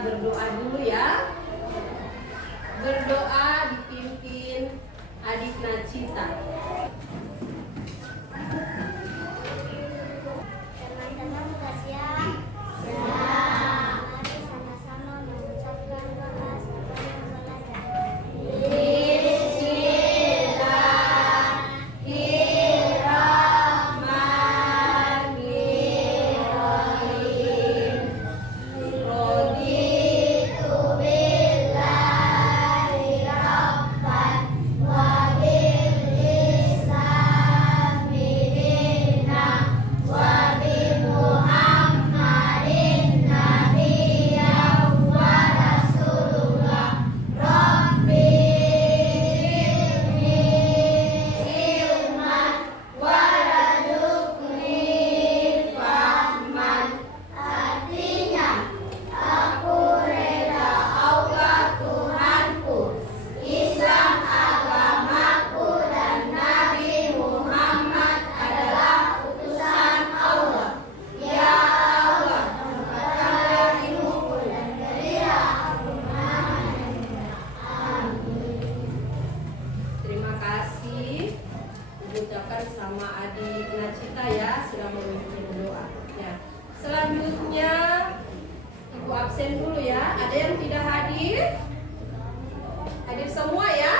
kita berdoa dulu ya. Berdoa dipimpin adik Nachita. Teman-teman sudah siap? Siap. Mari sama-sama mengucapkan doa sebelum belajar. Ucapkan sama adik Nachita ya, sudah memimpin doa ya. Selanjutnya ibu absen dulu ya. Ada yang tidak hadir? Hadir semua ya?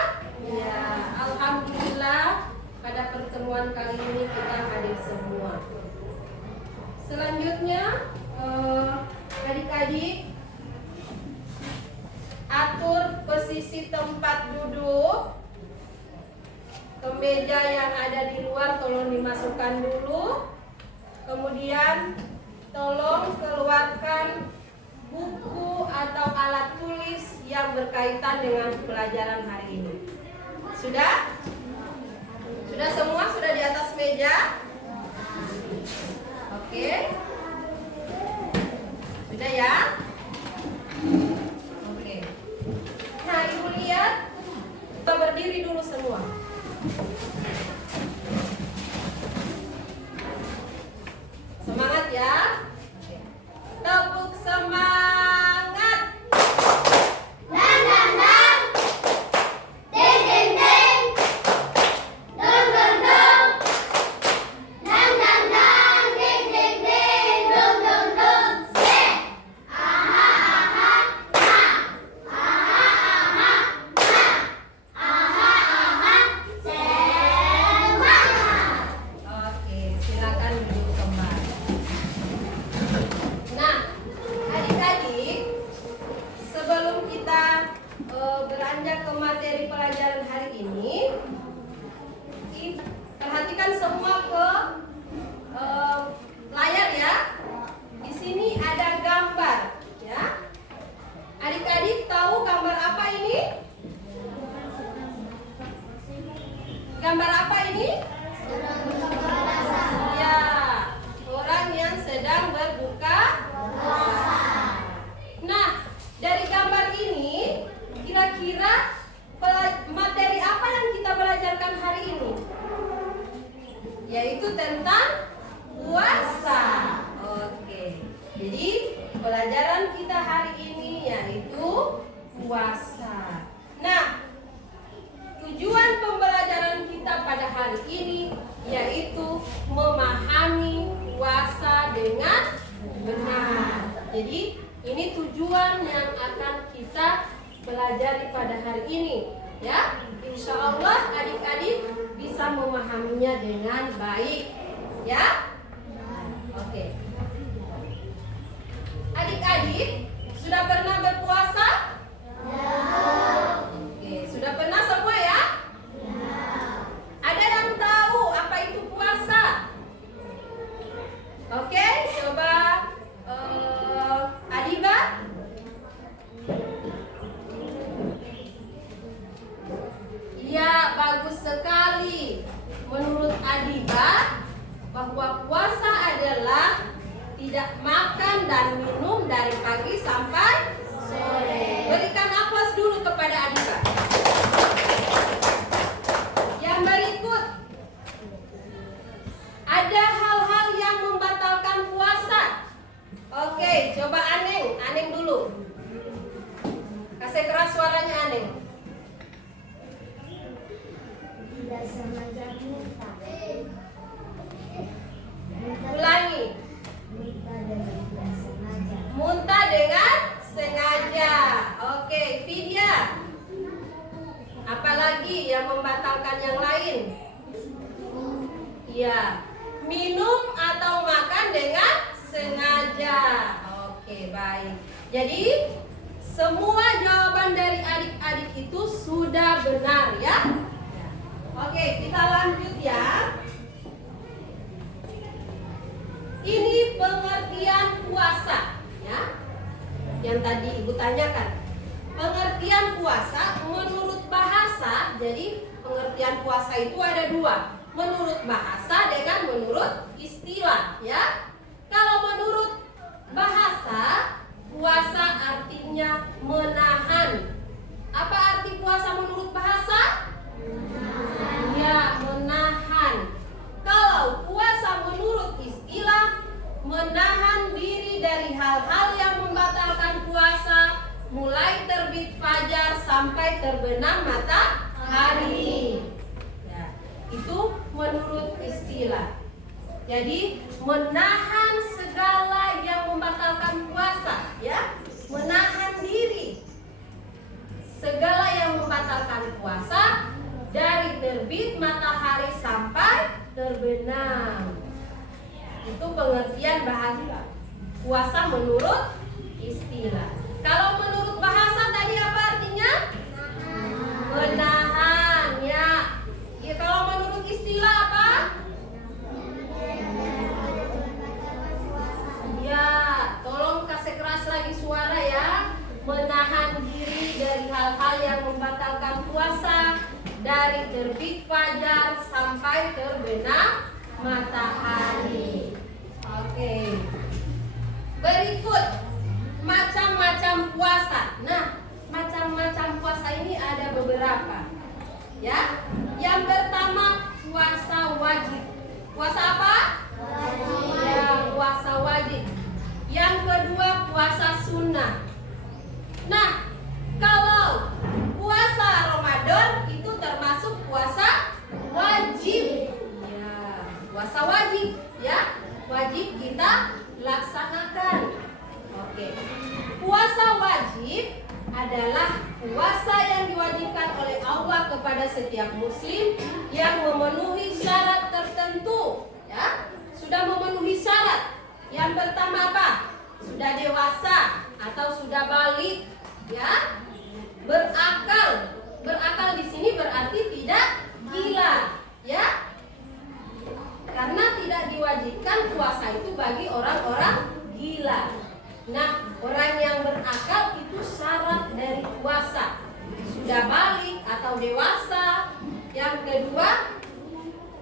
Ya, alhamdulillah pada pertemuan kali ini kita hadir semua. Selanjutnya adik-adik atur posisi tempat duduk. Kemeja yang ada di luar tolong dimasukkan dulu. Kemudian tolong keluarkan buku atau alat tulis yang berkaitan dengan pelajaran hari ini. Sudah? Sudah semua? Sudah di atas meja? Oke. Sudah ya? Oke. Nah, ibu lihat, kita berdiri dulu semua. Semangat ya. Tepuk semangat. Dang dang dang. Deng deng deng. Dong dong dong. Dang dang dang. Deng deng deng. Dong dong dong. Se. Aha aha. Ha. Aha aha. Ha. Aha aha. Semangat. Oke, silakan duduk kembali. Nah, adik-adik, sebelum kita beranjak ke materi pelajaran hari ini, perhatikan semua ke layar ya. Di sini ada gambar ya. Adik-adik tahu gambar apa ini? Gambar apa ini? Ya, orang yang sedang berbuka puasa. Nah, dari gambar ini, kira-kira materi apa yang kita belajarkan hari ini? Yaitu tentang puasa. Oke, jadi pelajaran kita hari ini yaitu puasa. Nah, tujuan pembelajaran kita pada hari ini yaitu memahami puasa dengan benar. Jadi ini tujuan yang akan kita pelajari pada hari ini ya. Insya Allah adik-adik bisa memahaminya dengan baik ya. Oke. Adik-adik sudah pernah berpuasa? Oke, sudah pernah semua ya? Ada yang tahu apa itu puasa? Oke, coba Adiba. Iya, bagus sekali. Menurut Adiba, bahwa puasa adalah tidak makan dan minum dari pagi sampai sore. Berikan aplaus dulu kepada Adiba. Yang berikut, ada hal-hal yang membatalkan puasa. Oke, coba Aneng dulu. suaranya aneh? Tidak sengaja minta. Ulangi. Minta dengan tidak sengaja. Muntah dengan sengaja. Oke, Vidya. Apalagi yang membatalkan yang lain? Iya. Minum atau makan dengan sengaja. Oke, baik. Jadi semua jawaban dari adik-adik itu sudah benar ya. Oke, kita lanjut ya. Ini pengertian puasa ya. Yang tadi Ibu tanyakan. Pengertian puasa menurut bahasa, jadi pengertian puasa itu ada dua. Menurut bahasa dengan menurut istilah ya. Kalau menurut bahasa, puasa artinya menahan. Apa arti puasa menurut bahasa? Ya, menahan. Kalau puasa menurut istilah, menahan diri dari hal-hal yang membatalkan puasa, mulai terbit fajar sampai terbenam matahari. Ya, itu menurut istilah. Jadi menahan segala yang membatalkan puasa, ya, menahan diri segala yang membatalkan puasa dari terbit matahari sampai terbenam. Itu pengertian bahasa puasa menurut istilah. Kalau menurut bahasa tadi apa artinya? Menahan, ya. Ya, kalau menurut istilah apa? Ya, tolong kasih keras lagi suara ya. Menahan diri dari hal-hal yang membatalkan puasa dari terbit fajar sampai terbenam matahari. Oke. Berikut macam-macam puasa. Nah, macam-macam puasa ini ada beberapa. Ya. Yang pertama puasa wajib. Puasa apa? Wajib. Ya, puasa wajib. Yang kedua puasa sunnah. Nah, kalau puasa Ramadan itu termasuk puasa wajib. Ya, puasa wajib ya. Wajib kita laksanakan. Oke. Puasa wajib adalah puasa yang diwajibkan oleh Allah kepada setiap muslim yang memenuhi syarat tertentu, ya. Sudah memenuhi syarat. Yang pertama apa? Sudah dewasa atau sudah balik, ya. Berakal. Berakal di sini berarti tidak gila, ya. Karena tidak diwajibkan puasa itu bagi orang-orang gila. Nah, orang yang berakal itu syarat dari puasa. Sudah balik atau dewasa. Yang kedua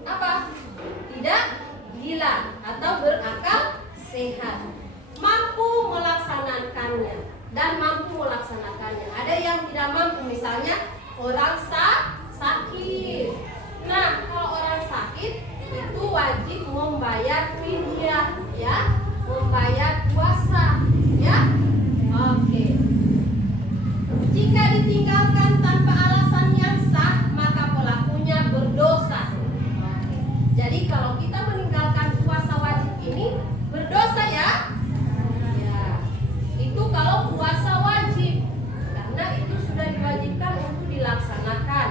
apa? Tidak gila atau berakal sehat. Mampu melaksanakannya dan mampu melaksanakannya. Ada yang tidak mampu, misalnya orang sakit. Nah, kalau orang sakit itu wajib membayar fidyah, ya, membayar puasa, ya. Oke. Jika ditinggalkan tanpa alasan yang sah, maka pelakunya berdosa. Oke. Jadi kalau kita meninggalkan puasa wajib ini berdosa, ya. Ya. Itu kalau puasa wajib, karena itu sudah diwajibkan untuk dilaksanakan.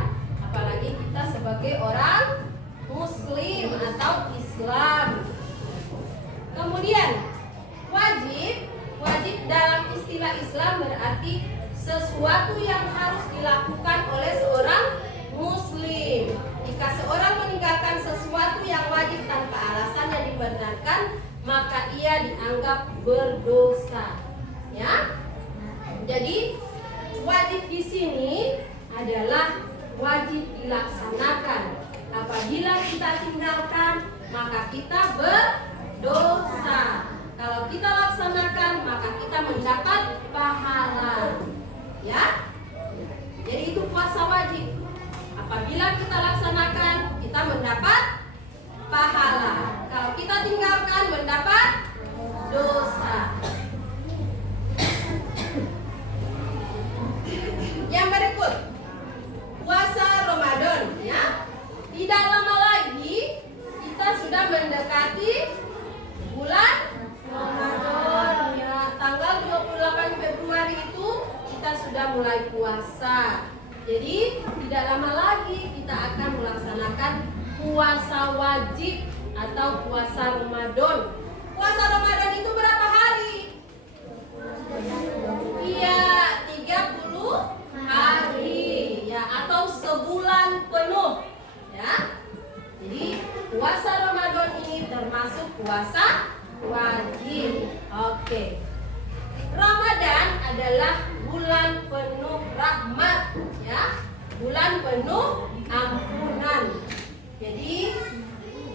Apalagi kita sebagai orang Muslim atau Islam. Kemudian wajib dalam istilah Islam berarti sesuatu yang harus dilakukan oleh seorang Muslim. Jika seorang meninggalkan sesuatu yang wajib tanpa alasan yang dibenarkan, maka ia dianggap berdosa. Ya. Jadi wajib di sini adalah wajib dilaksanakan. Apabila kita tinggalkan, maka kita berdosa. Kalau kita laksanakan, maka kita mendapat pahala. Ya. Jadi itu puasa wajib. Apabila kita laksanakan, kita mendapat pahala. Kalau kita tinggalkan, mendapat dosa. Yang mulai puasa. Jadi tidak lama lagi kita akan melaksanakan puasa wajib atau puasa Ramadan. Puasa Ramadan itu berapa hari? Iya, 30 hari ya, atau sebulan penuh ya. Jadi puasa Ramadan ini termasuk puasa wajib. Oke. Ramadan adalah bulan penuh rahmat ya. Bulan penuh ampunan. Jadi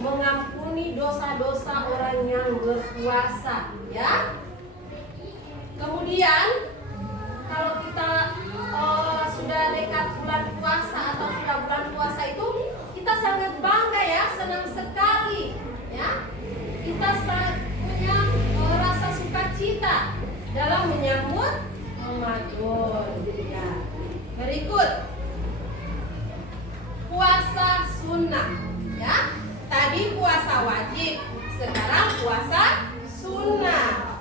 mengampuni dosa-dosa orang yang berpuasa ya. Kemudian kalau kita sudah dekat bulan puasa atau sudah bulan puasa itu kita sangat bangga ya, senang sekali ya. Kita punya rasa sukacita dalam menyambut Ramadan ya. Berikut puasa sunnah ya. Tadi puasa wajib, sekarang puasa sunnah.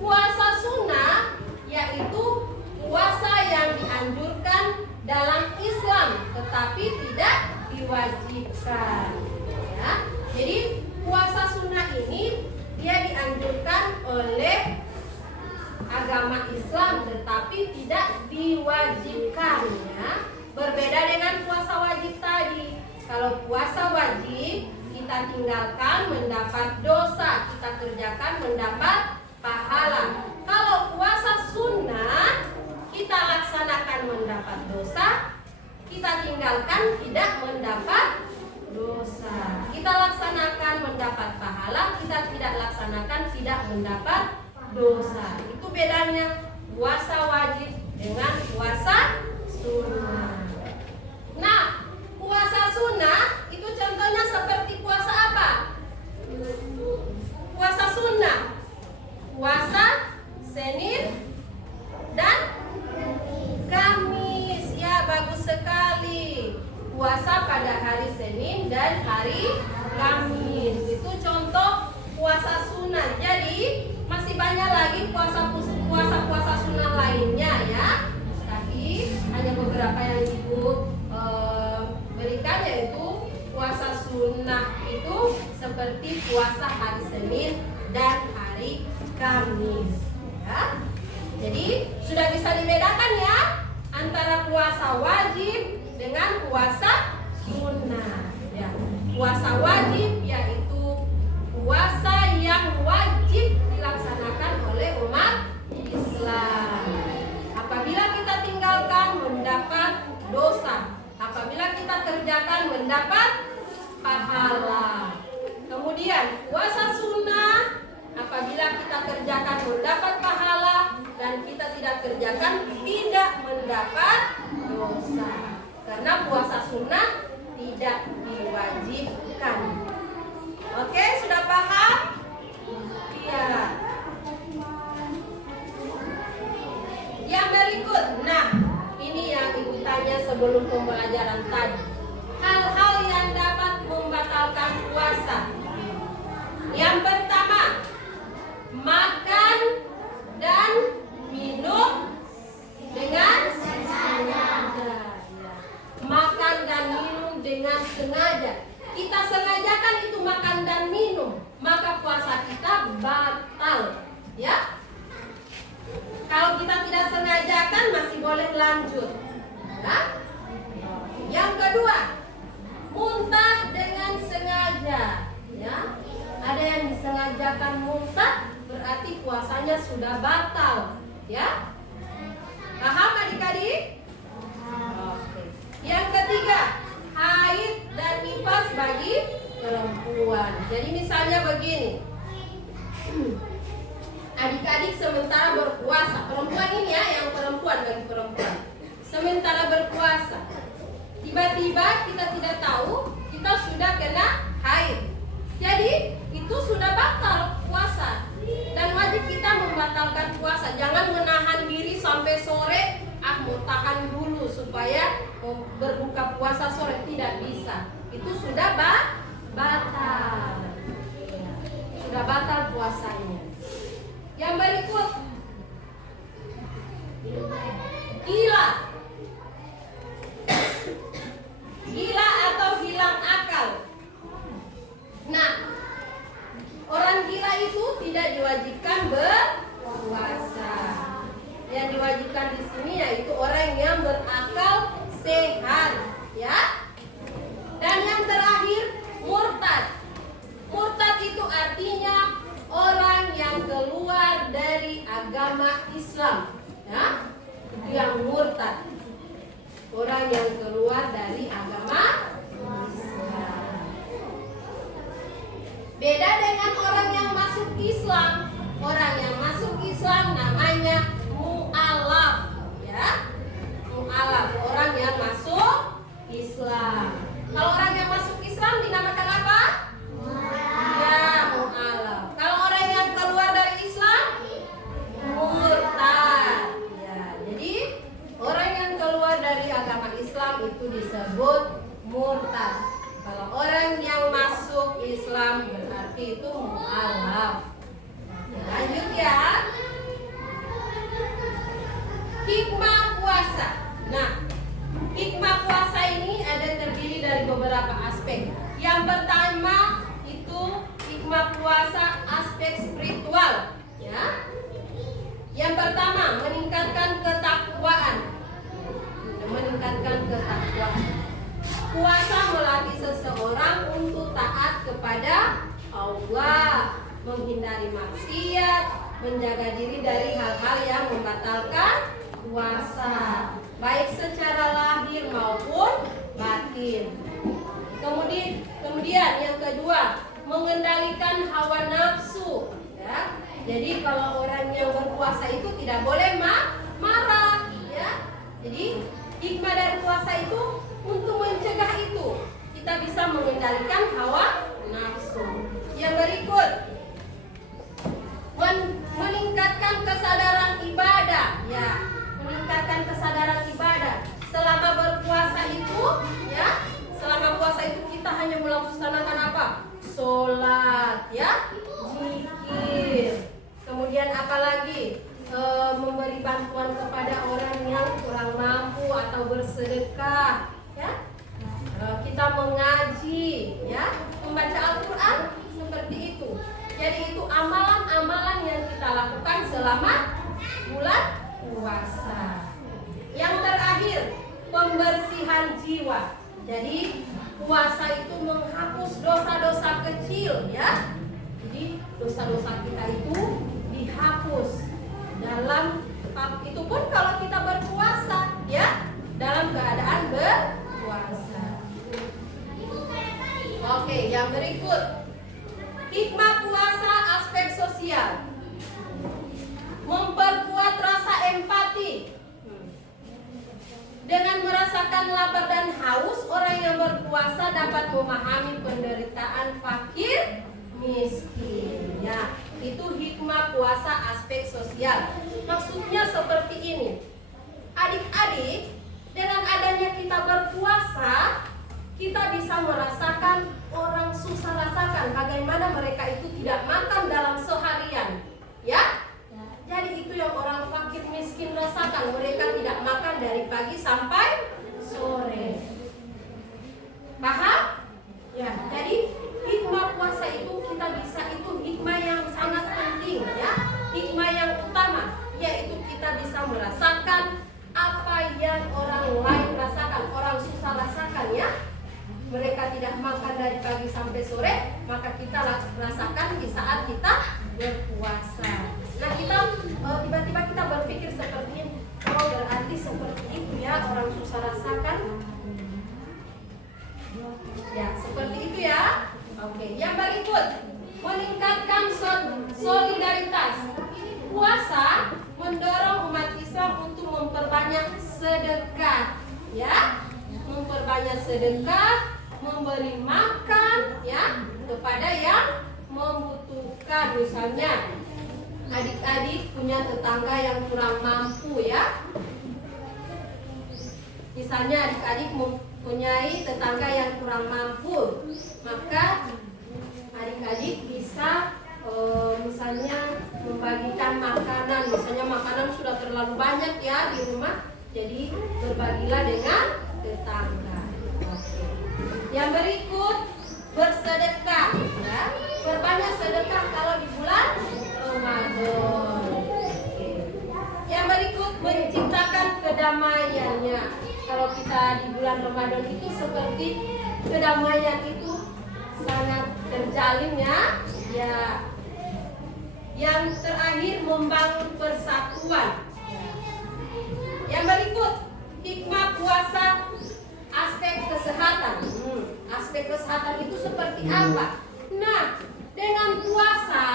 Puasa sunnah yaitu puasa yang dianjurkan dalam Islam tetapi tidak diwajibkan ya. Jadi puasa sunnah ini dia dianjurkan oleh agama Islam tetapi tidak diwajibkan ya. Berbeda dengan puasa wajib tadi. Kalau puasa wajib kita tinggalkan mendapat dosa, kita kerjakan mendapat pahala. Kalau puasa sunnah kita laksanakan mendapat dosa, kita tinggalkan tidak mendapat dosa. Kita laksanakan mendapat pahala, kita tidak laksanakan tidak mendapat dosa. Itu bedanya puasa wajib dengan puasa sunnah. Nah, puasa sunnah itu contohnya seperti puasa apa? Puasa sunnah, puasa Senin dan Kamis. Ya, bagus sekali. Puasa pada hari Senin dan hari Kamis. Itu contoh puasa sunnah. Jadi masih banyak lagi puasa sunnah lainnya ya. Tapi hanya beberapa yang Ibu berikan, yaitu puasa sunnah itu seperti puasa hari Senin dan hari Kamis ya. Jadi sudah bisa dibedakan ya antara puasa wajib dengan puasa sunnah ya. Puasa wajib yaitu puasa yang wajib dilaksanakan oleh umat Islam. Apabila kita tinggalkan mendapat dosa, apabila kita kerjakan mendapat pahala. Kemudian puasa sunnah, apabila kita kerjakan mendapat pahala dan kita tidak kerjakan tidak mendapat dosa. Karena puasa sunnah tidak diwajibkan. Oke, sudah paham? Iya. Yang berikut, nah ini yang Ibu tanya sebelum pembelajaran tadi. Hal-hal yang dapat membatalkan puasa. Yang pertama, makan dan minum dengan sengaja. Makan dan minum dengan sengaja. Kita sengajakan itu makan dan minum, maka puasa kita batal. Ya. Kalau kita tidak sengajakan masih boleh lanjut. Ya. Yang kedua, muntah dengan sengaja. Ya. Ada yang disengajakan muntah, berarti puasanya sudah batal. Ya. Paham adik-adik? Oke. Yang ketiga, haid dan nifas bagi perempuan. Jadi misalnya begini. Adik-adik sementara berpuasa, perempuan ini ya, yang perempuan bagi perempuan. Sementara berpuasa, tiba-tiba kita tidak tahu kita sudah kena haid. Jadi itu sudah batal puasa dan wajib kita membatalkan puasa. Jangan menahan diri sampai sore, mau tahan dulu supaya berbuka puasa sore, tidak bisa. Itu sudah batal. Sudah batal puasanya. Yang berikut, Islam, ya, itu yang murtad. Orang yang keluar dari agama Islam. Beda dengan orang yang masuk Islam. Orang yang masuk Islam namanya mu'alaf, ya. Mu'alaf, orang yang masuk Islam. Kalau orang yang masuk Islam dinamakan apa? Ya, mu'alaf. Kalau orang yang keluar dari Islam, murtad. Ya, jadi orang yang keluar dari agama Islam itu disebut murtad. Kalau orang yang masuk Islam berarti itu mu'alaf. Lanjut ya. Hikmah puasa. Nah, hikmah puasa ini ada terdiri dari beberapa aspek. Yang pertama itu hikmah puasa aspek spiritual, ya. Yang pertama meningkatkan ketakwaan. Meningkatkan ketakwaan. Puasa melatih seseorang untuk taat kepada Allah, menghindari maksiat, menjaga diri dari hal-hal yang membatalkan puasa, baik secara lahir maupun batin. Kemudian yang kedua, mengendalikan hawa nafsu, ya. Jadi kalau orang yang berpuasa itu tidak boleh marah, ya. Jadi hikmah dari puasa itu untuk mencegah itu. Kita bisa mengendalikan hawa nafsu. Yang berikut, meningkatkan kesadaran ibadah, ya. Meningkatkan kesadaran ibadah. Selama berpuasa itu, ya, selama puasa itu kita hanya melaksanakan apa? Sholat, ya, zikir. Kemudian apalagi? Memberi bantuan kepada orang yang kurang mampu atau bersedekah, ya. Kita mengaji, ya, membaca Al-Quran seperti itu. Jadi itu amalan-amalan yang kita lakukan selama bulan puasa. Yang terakhir, pembersihan jiwa. Jadi puasa itu menghapus dosa-dosa kecil, ya. Jadi dosa-dosa kita itu dihapus dalam itu pun kalau kita berpuasa, ya, dalam keadaan berpuasa. Oke, yang berikut, hikmah puasa aspek sosial. Memperkuat rasa empati. Dengan merasakan lapar dan haus, orang yang berpuasa dapat memahami penderitaan fakir miskin. Ya, itu hikmah puasa aspek sosial. Maksudnya seperti ini. Adik-adik, dengan adanya kita berpuasa, kita bisa merasakan orang susah rasakan bagaimana mereka itu tidak makan dalam seharian, ya. Jadi itu yang orang fakir miskin rasakan, mereka tidak makan dari pagi sampai sore. Paham? Ya. Jadi hikmah puasa itu kita bisa, itu hikmah yang sangat penting, ya. Hikmah yang utama yaitu kita bisa merasakan apa yang orang lain rasakan, orang susah rasakan, ya. Mereka tidak makan dari pagi sampai sore, maka kita rasakan di saat kita berpuasa. Nah, kita tiba-tiba kita berpikir seperti ini, oh berarti seperti itu ya orang susah rasakan. Ya, seperti itu ya. Oke, yang berikut, meningkatkan solidaritas. Puasa mendorong umat Islam untuk memperbanyak sedekah, ya. Memperbanyak sedekah, memberi makan, ya, kepada yang membutuhkan. Misalnya adik-adik punya tetangga yang kurang mampu, ya. Misalnya adik-adik mempunyai tetangga yang kurang mampu, maka adik-adik bisa misalnya membagikan makanan. Misalnya makanan sudah terlalu banyak, ya, di rumah, jadi berbagilah dengan tetangga. Oke. Yang berikut, bersedekah, ya. Berbanyak sedekah kalau di bulan Ramadan. Oke. Yang berikut, menciptakan kedamaiannya. Kalau kita di bulan Ramadan itu seperti kedamaian itu sangat terjalin, ya. Ya. Yang terakhir membangun persatuan. Yang berikut, hikmah puasa aspek kesehatan. Aspek kesehatan itu seperti apa? Nah, dengan puasa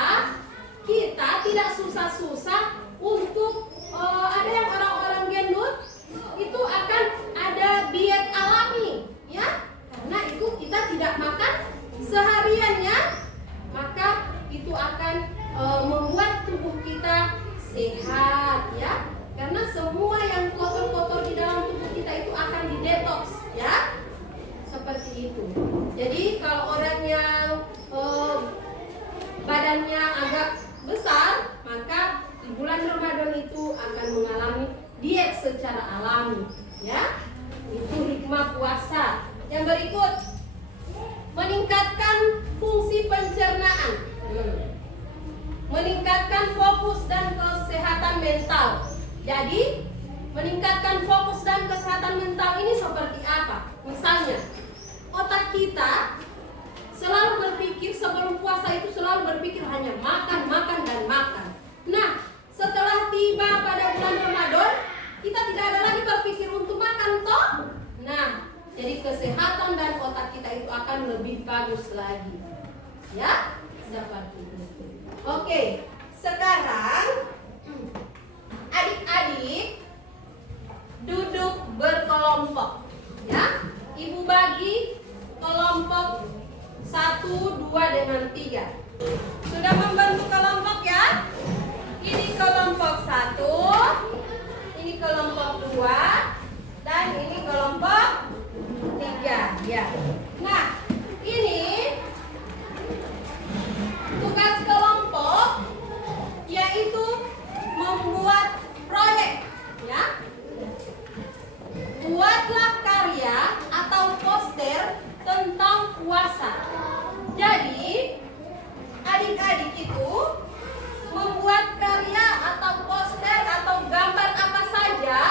kita tidak susah-susah untuk ada yang orang-orang gendut itu akan ada diet alami, ya. Karena itu kita tidak makan seharian, ya. Maka itu akan membuat tubuh kita sehat, ya. Karena semua yang kotor-kotor di dalam tubuh kita itu akan didetoks, ya. Seperti itu. Jadi kalau orang yang badannya agak besar, maka di bulan Ramadan itu akan mengalami diet secara alami, ya. Itu hikmah puasa. Yang berikut, meningkatkan fungsi pencernaan, meningkatkan fokus dan kesehatan mental. Jadi, meningkatkan fokus dan kesehatan mental ini seperti apa? Misalnya, otak kita selalu berpikir sebelum puasa itu selalu berpikir hanya makan, makan, dan makan. Nah, setelah tiba pada bulan Ramadan, kita tidak ada lagi berpikir untuk makan, toh? Nah, jadi kesehatan dan otak kita itu akan lebih bagus lagi. Ya, seperti itu. Oke, sekarang adik-adik duduk berkelompok, ya. Ibu bagi kelompok 1, 2, dengan 3. Sudah membentuk kelompok, ya? Ini kelompok 1, ini kelompok 2, dan ini kelompok 3, ya. Nah, ini tugas kelompok yaitu membuat proyek, ya. Buatlah karya atau poster tentang puasa. Jadi, adik-adik itu membuat karya atau poster atau gambar apa saja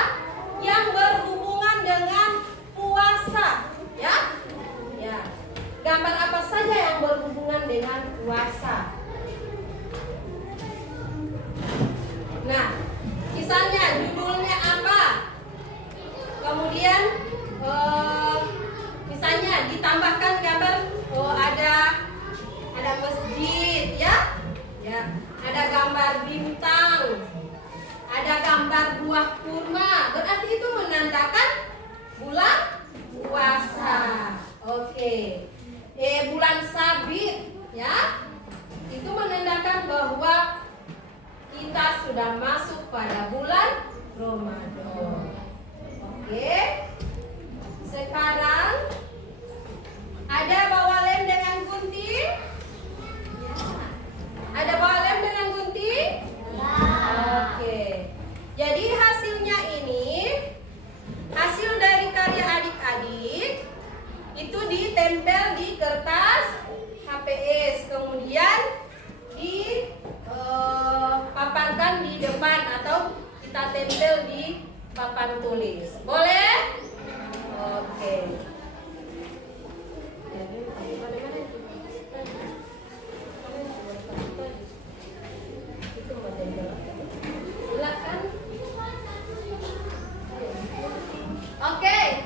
yang berhubungan dengan puasa, ya. Ya. Gambar apa saja yang berhubungan dengan puasa. Nah, misalnya judulnya apa? Kemudian misalnya ditambahkan gambar ada masjid, ya. Ya, ada gambar bintang. Ada gambar buah kurma. Berarti itu menandakan bulan puasa. Oke. Bulan sabit, ya. Itu menandakan bahwa kita sudah masuk pada bulan Ramadan. Oke. Sekarang ada bawa lem dengan gunting? Ya. Ada bawa lem dengan gunting? Ya. Oke. Jadi hasilnya ini, hasil dari karya adik-adik itu ditempel di kertas HPS, kemudian dipaparkan di depan atau kita tempel di papan tulis. Boleh? Oke. Silakan. Oke,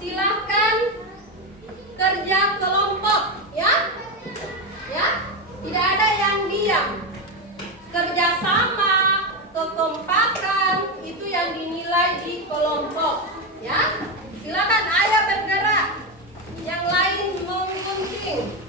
silakan kerja kelompok, ya. Ya, tidak ada yang diam. Kerjasama, kekompakan itu yang dinilai di kelompok, ya. Silakan, ayo bergerak. Yang lain menggunting.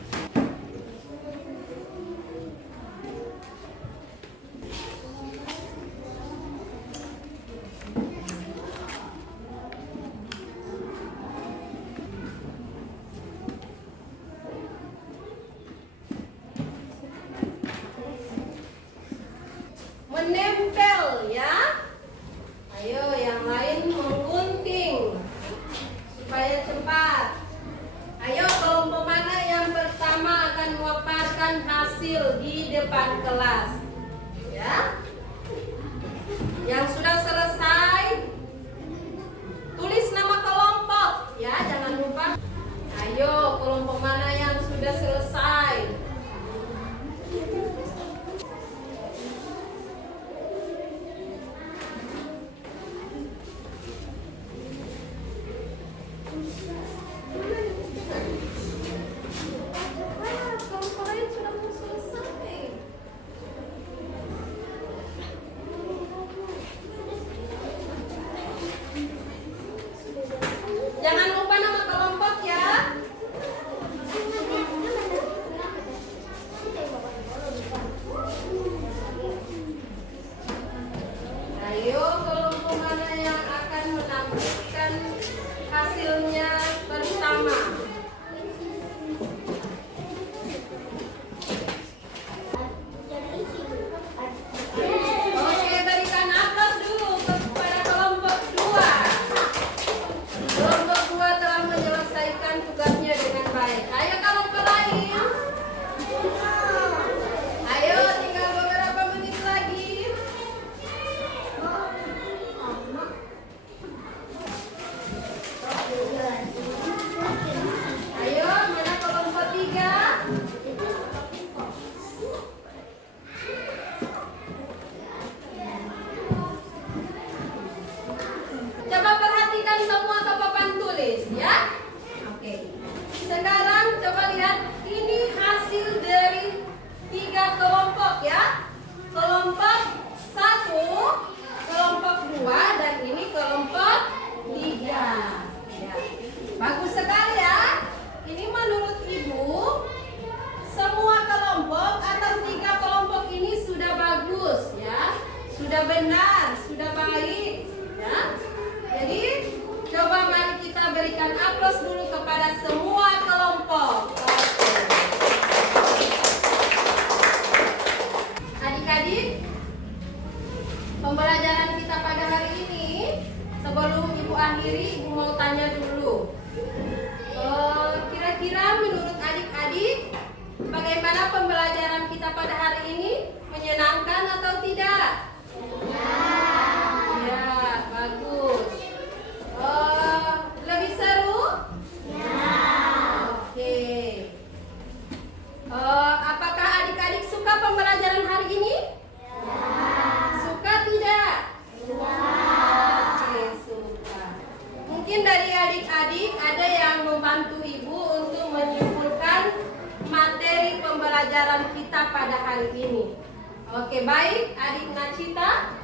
Ayo kelompok mana yang akan menampilkan hasilnya pertama? Oke, berikan aplaus dulu kepada kelompok 2. Kelompok 2 telah menyelesaikan tugasnya dengan baik. Ayo kelompok lain. Ayo, tinggal beberapa menit lagi. Ayo, mana kelompok 3? Coba perhatikan semua ke papan tulis ya. Oke. Sekarang coba lihat ini hasil dari 3 kelompok ya. Kelompok 1, kelompok 2, dan ini kelompok 3. Ya. Bagus sekali ya. Ini menurut Ibu semua kelompok atau 3 kelompok ini sudah bagus ya. Sudah benar, sudah baik ya. Jadi coba mari kita berikan aplaus dulu kepada semua kelompok. Adik-adik, pembelajaran kita pada hari ini, sebelum Ibu akhiri, Ibu mau tanya dulu. Kira-kira menurut adik-adik, bagaimana pembelajaran kita pada hari ini? Menyenangkan atau tidak? Ya, bagus. Lebih seru? Oke. Apakah adik-adik suka pembelajaran hari ini? Suka tidak? Oke, suka. Mungkin dari adik-adik ada yang membantu Ibu untuk menyimpulkan materi pembelajaran kita pada hari ini. Oke, baik, adik Nacita.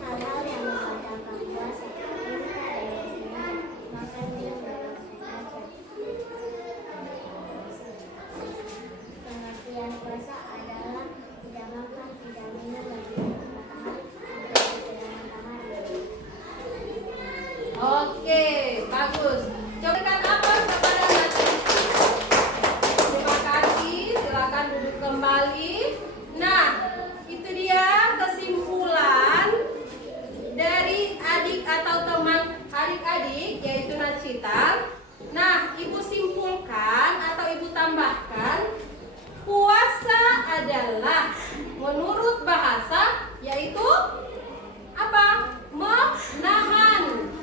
Hal-hal yang membatalkan puasa, minta dengan senang, makan minum dengan sengaja. Pengertian puasa adalah tidak makan, tidak minum, dan tidak matahari sampai terbenam matahari. Oke, bagus. Coba berikan aplaus kepada Nacita. Terima kasih. Silakan duduk kembali. Nah, itu dia kesimpulan dari adik atau teman adik-adik, yaitu Nacita. Nah, Ibu simpulkan atau Ibu tambahkan, puasa adalah menurut bahasa yaitu apa? Menahan.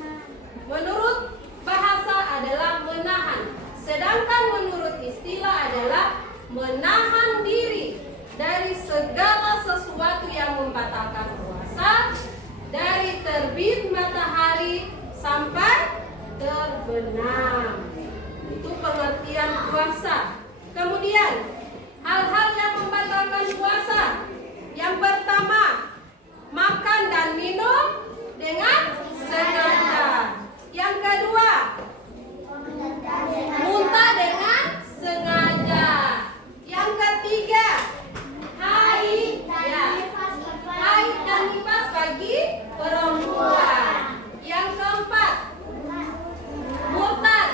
Menurut bahasa adalah menahan. Sedangkan menurut istilah adalah menahan diri dari segala sesuatu yang membatalkan puasa, dari terbit matahari sampai terbenam. Itu pengertian puasa. Kemudian hal-hal yang membatalkan puasa. Yang pertama, makan dan minum dengan sengaja. Yang kedua, muntah dengan sengaja. Yang ketiga, haid dan nifas bagi perempuan. Yang keempat, murtad.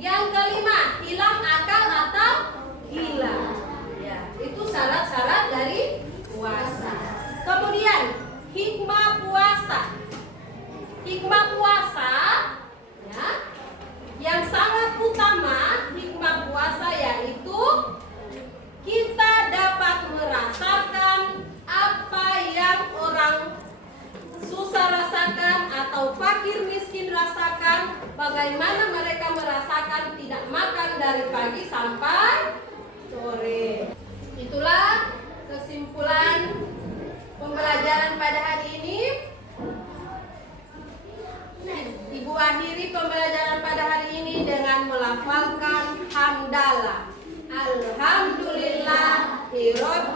Yang kelima, hilang akal atau gila. Ya, itu syarat-syarat dari puasa. Kemudian hikmah puasa. Hikmah puasa ya, yang sangat utama hikmah puasa yaitu kita dapat merasakan apa yang orang susah rasakan atau fakir miskin rasakan, bagaimana mereka merasakan tidak makan dari pagi sampai sore. Itulah kesimpulan pembelajaran pada hari ini. Ibu akhiri pembelajaran pada hari ini dengan melafalkan hamdalah. Alhamdulillahirabbil